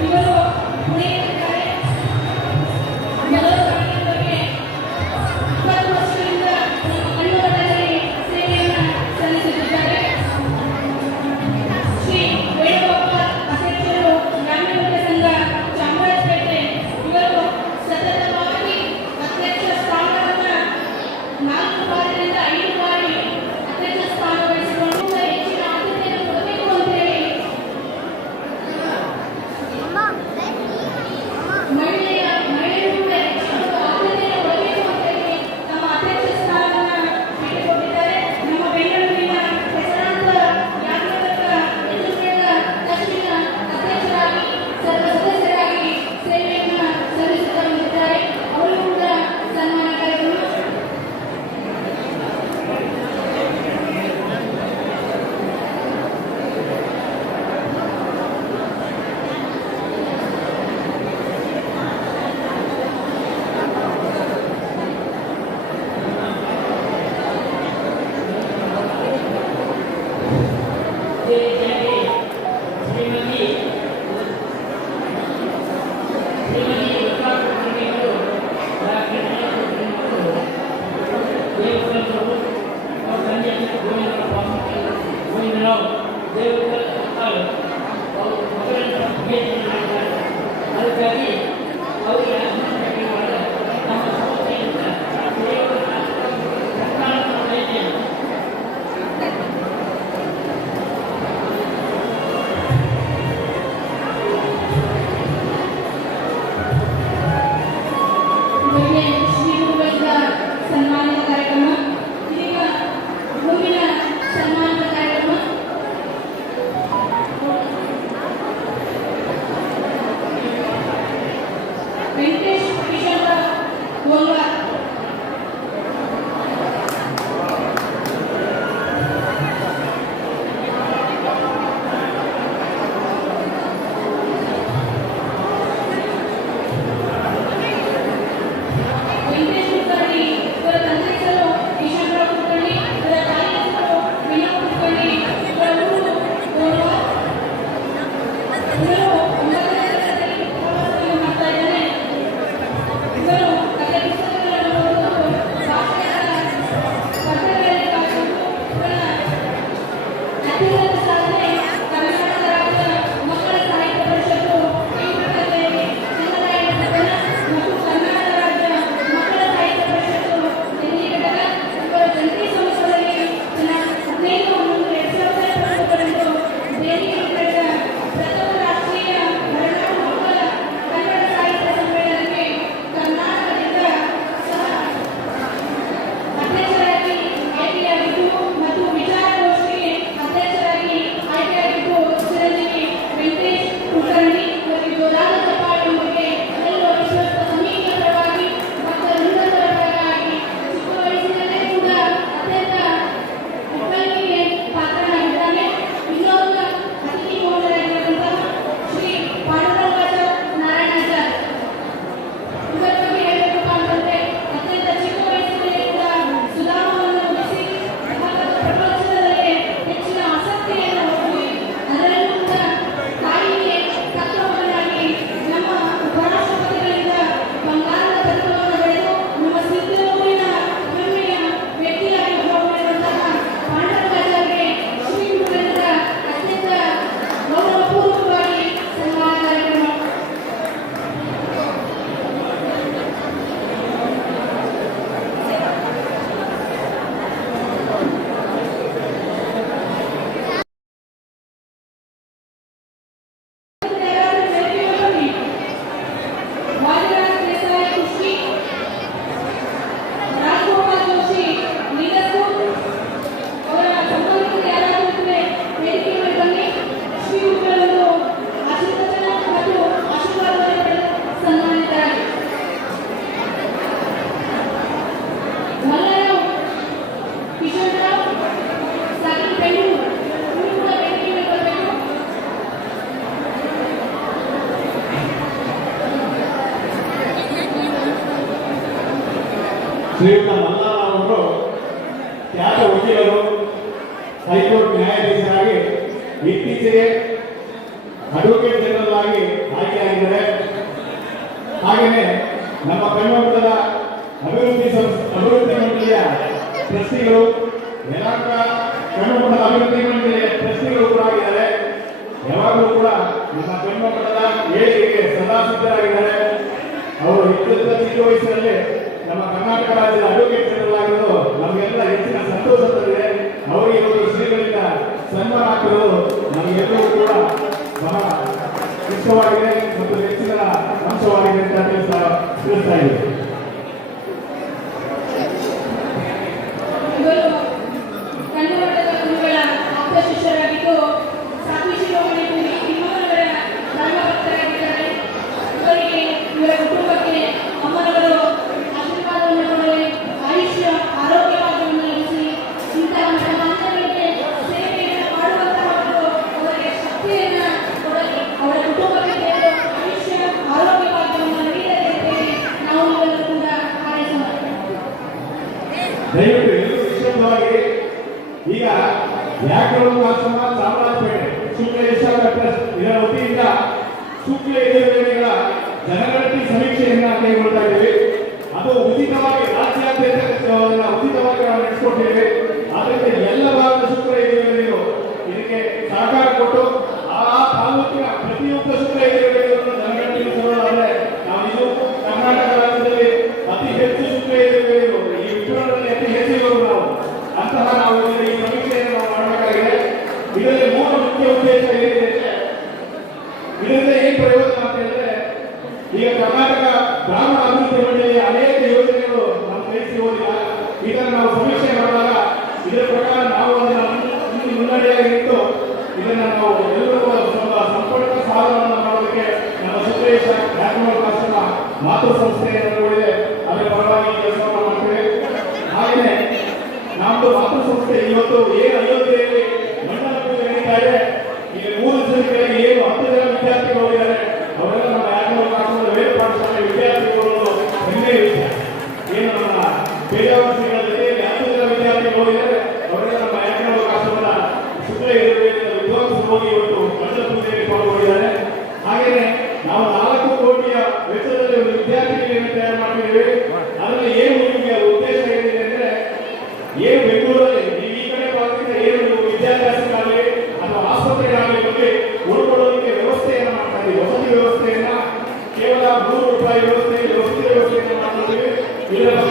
이걸로 보내 దేవుడి Yeah. ಶ್ರೀಯುತ ಮಲ್ಲಾರವರು ಖ್ಯಾತ ವಕೀಲರು, ಹೈಕೋರ್ಟ್ ನ್ಯಾಯಾಧೀಶರಾಗಿ ಇತ್ತೀಚೆಗೆ ಅಡ್ವೊಕೇಟ್ ಜನರಲ್ ಆಗಿ ಆಯ್ಕೆಯಾಗಿದ್ದಾರೆ. ಹಾಗೆಯೇ ನಮ್ಮ ಕನ್ನಡದ ಅಭಿವೃದ್ಧಿ ಅಭಿವೃದ್ಧಿ ಮಂಡಳಿಯ ಟ್ರಸ್ಟಿಗಳು ಯಲಾಂಕ ಕನ್ನಡ ಅಭಿವೃದ್ಧಿ ಮಂಡಳಿಯ ಟ್ರಸ್ಟಿಗಳು ಕೂಡ ಆಗಿದ್ದಾರೆ. ಯಾವಾಗಲೂ ಕೂಡ ನಮ್ಮ ಕನ್ನಡ ಏಳಿಗೆಗೆ ಸದಾ ಸಿದ್ಧರಾಗಿದ್ದಾರೆ. ಅವರು ಇತ್ತೀಚಿನ ವಯಸ್ಸಿನಲ್ಲಿ ನಮ್ಮ ಕರ್ನಾಟಕ ರಾಜ್ಯದ ಅಡ್ವೊಕೇಟ್ ಜನರಲ್ ನಮಗೆಲ್ಲ ಹೆಚ್ಚಿನ ಸಂತೋಷ ತಂದಿದೆ. ಅವರಿಗೆ ಒಂದು ಶ್ರೀಗಳಿಂದ ಸನ್ಮಾನ ಹಾಕಿರೋದು ನಮಗೆಲ್ಲರಿಗೂ ಕೂಡ ಬಹಳ ಇಷ್ಟವಾಗಿದೆ ಮತ್ತು ಹೆಚ್ಚಿನ ಅಂಶವಾಗಿದೆ ಅಂತ ತಿಳಿಸ್ತಾ ತಿಳಿಸ್ತಾ ಇದ್ದೀವಿ ದಯವಿಟ್ಟು ಎಲ್ಲರೂ ನಿಶ್ಚಿತವಾಗಿ ಈಗ ಯಾಕೂರು ಆಶ್ರಮ ಚಾಮರಾಜಪೇಟೆ ಶುಕ್ಲ ಈಶ್ವರ ಇದರ ವತಿಯಿಂದ ಶುಕ್ಲ ಯಜುರ್ವೇದಿಗಳ ಜನಗಣತಿ ಸಮೀಕ್ಷೆಯನ್ನ ಕೈಗೊಳ್ತಾ ಇದ್ದೀವಿ. ಅದು ಉಚಿತವಾಗಿ ರಾಜ್ಯಾದ್ಯಂತ ಉಚಿತವಾಗಿ ನಾವು ನಡೆಸ್ಕೊಟ್ಟಿದ್ದೇವೆ ಮಾಡ್ತಿದ್ದೀವಿ ಇದರ